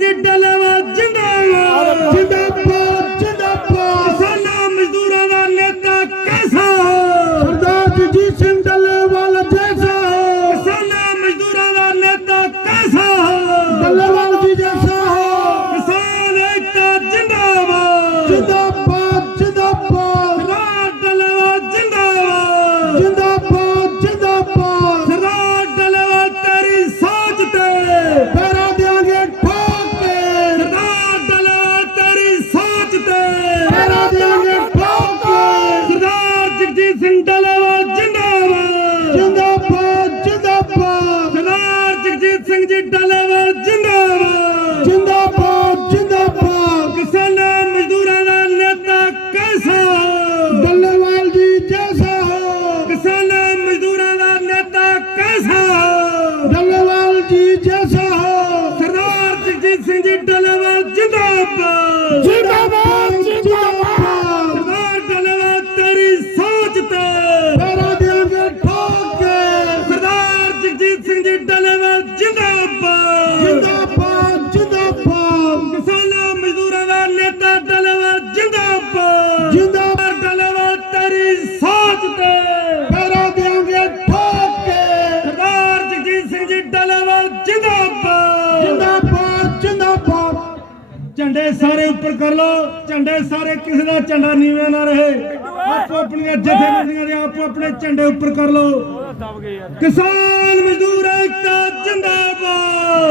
ਸਿੰਘ ਡੱਲੇਵਾਲ ਜਿੰਦਾਬਾਦ। ਜਿੰਦਾਬਾਦ ਜਿੰਦਾਬਾਦ। ਕਿਸਾਨਾਂ ਮਜ਼ਦੂਰਾਂ ਦਾ ਨੇਤਾ ਕੈਸਾ ਸਰਦਾਰ ਜੀ ਸਿੰਘ ਜਗਜੀਤ ਸਿੰਘ ਡੱਲੇਵਾਲ ਜਿੰਦਾਬਾਦ। ਜਿੰਦਾਬਾਦ ਜਿੰਦਾਬਾਦ। ਸਰਦਾਰ ਜਗਜੀਤ ਸਿੰਘ ਜੀ ਡੱਲੇਵਾਲ ਜਿੰਦਾਬਾਦ। ਜਿੰਦਾਬਾਦ ਜਿੰਦਾਬਾਦ। ਕਿਸਾਨਾਂ ਮਜ਼ਦੂਰਾਂ ਦਾ ਨੇਤਾ ਕੈਸਾ ਡੱਲੇਵਾਲ ਜੀ ਜੈਸਾ ਹੋ ਕਿਸਾਨਾਂ ਮਜ਼ਦੂਰਾਂ ਦਾ ਨੇਤਾ ਕੈਸਾ ਡੱਲੇਵਾਲ ਜੀ ਜੈਸਾ ਹੋ ਸਰਦਾਰ ਜਗਜੀਤ ਸਿੰਘ ਜੀ ਡੱਲੇਵਾਲ ਝੰਡੇ ਸਾਰੇ ਉੱਪਰ ਕਰ ਲਓ। ਝੰਡੇ ਸਾਰੇ ਕਿਸੇ ਦਾ ਝੰਡਾ ਨੀਵੇਂ ਨਾ ਰਹੇ। ਆਪੋ ਆਪਣੀਆਂ ਜਥੇਬੰਦੀਆਂ ਦੇ ਆਪੋ ਆਪਣੇ ਝੰਡੇ ਉੱਪਰ ਕਰ ਲਓ। ਕਿਸਾਨ ਮਜ਼ਦੂਰ ਏਕਤਾ ਜਿੰਦਾਬਾਦ।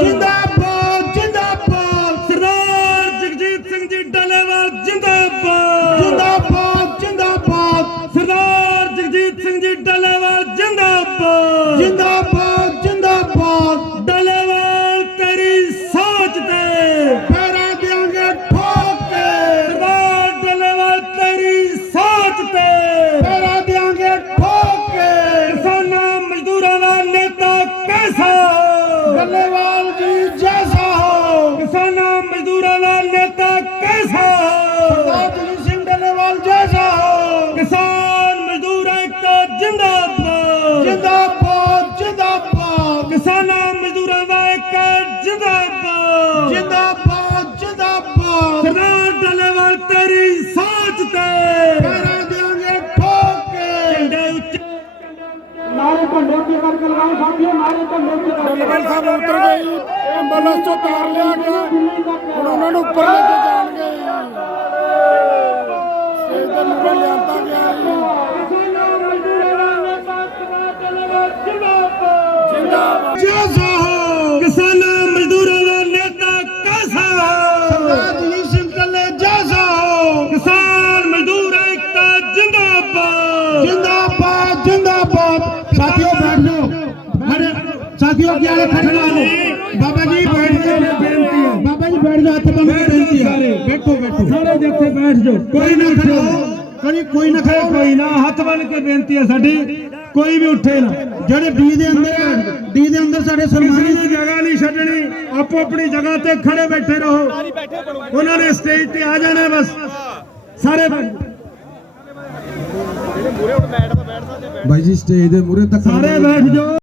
ਕਿਸਾਨ ਮਜ਼ਦੂਰ ਏਕਤਾ ਜਿੰਦਾਬਾਦ। ਜਿੰਦਾਬਾਦ ਜਿੰਦਾਬਾਦ। ਕਿਸਾਨਾਂ ਮਜ਼ਦੂਰਾਂ ਦਾ ਇੱਕ ਜਿੰਦਾਬਾਦ। ਜਿੰਦਾਬਾਦ ਜਿੰਦਾਬਾਦ। ਸਰਦਾਰ ਡੱਲੇਵਾਲ ਤੇਰੀ ਸੋਚ ਤੇ। ਪੈਰਾ ਦੇਾਂਗੇ ਠੋਕ ਝੰਡੇ ਉੱਚੇ। ਨਾਰੇ ਢੰਡੇ ਉੱਤੇ ਕਰਕੇ ਲਗਾਓ ਸਾਥੀਓ ਨਾਰੇ ਉੱਤੇ ਕਰਕੇ ਡੱਲੇਵਾਲ ਸਾਹਿਬ ਉਤਰ ਗਏ। ਐਂਬੂਲੈਂਸ ਤੋਂ ਤਾਰ ਲਿਆ ਗਿਆ। ਹੁਣ ਉਹਨਾਂ ਨੂੰ ਉੱਪਰ ਲੈ ਕੇ ਜਾਣਗੇ। ਸਾਥੀਓ ਕੀ ਹਾਲ ਹੈ ਖੜਨਾ ਨਹੀਂ ਬਾਬਾ ਜੀ ਬੈਠ ਜਾਓ ਬੇਨਤੀ ਹੈ ਬਾਬਾ ਜੀ ਬੈਠ ਜਾਓ ਹੱਥ ਬੰਨ ਕੇ ਬੇਨਤੀ ਹੈ ਬੈਠੋ ਬੈਠੋ। ਸਾਰੇ ਜੱਥੇ ਬੈਠ ਜਾਓ। ਕੋਈ ਨਾ ਖੜੋ। ਕੋਈ ਕੋਈ ਨਾ ਕੋਈ ਖੜੋ। ਕੋਈ ਨਾ। ਹੱਥ ਬੰਨ ਕੇ ਬੇਨਤੀ ਹੈ ਸਾਡੀ। ਕੋਈ ਵੀ ਉੱਠੇ ਨਾ। ਜਿਹੜੇ ਡੀ ਦੇ ਅੰਦਰ ਡੀ ਦੇ ਅੰਦਰ ਸਾਡੇ ਸਨਮਾਨੀ ਨੂੰ ਜਗ੍ਹਾ ਨਹੀਂ ਛੱਡਣੀ। ਆਪੋ ਆਪਣੀ ਜਗ੍ਹਾ ਤੇ ਖੜੇ ਬੈਠੇ ਰਹੋ। ਉਹਨਾਂ ਨੇ ਸਟੇਜ ਤੇ ਆ ਜਾਣਾ ਬਸ। ਸਾਰੇ ਬੈਠ- ਬਾਈ ਜੀ ਸਟੇਜ ਦੇ ਮੂਰੇ ਤੱਕ ਸਾਰੇ ਬੈਠ ਜਾਓ।